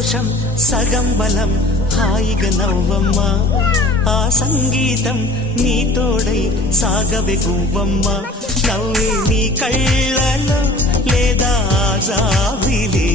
సంతోషం సగం బలం హాయిగా నవ్వమ్మ ఆ సంగీతం నీ తోడై సాగవే గువ్వమ్మ నవ్వే నీ కళ్ళలో లేదా జాబిలి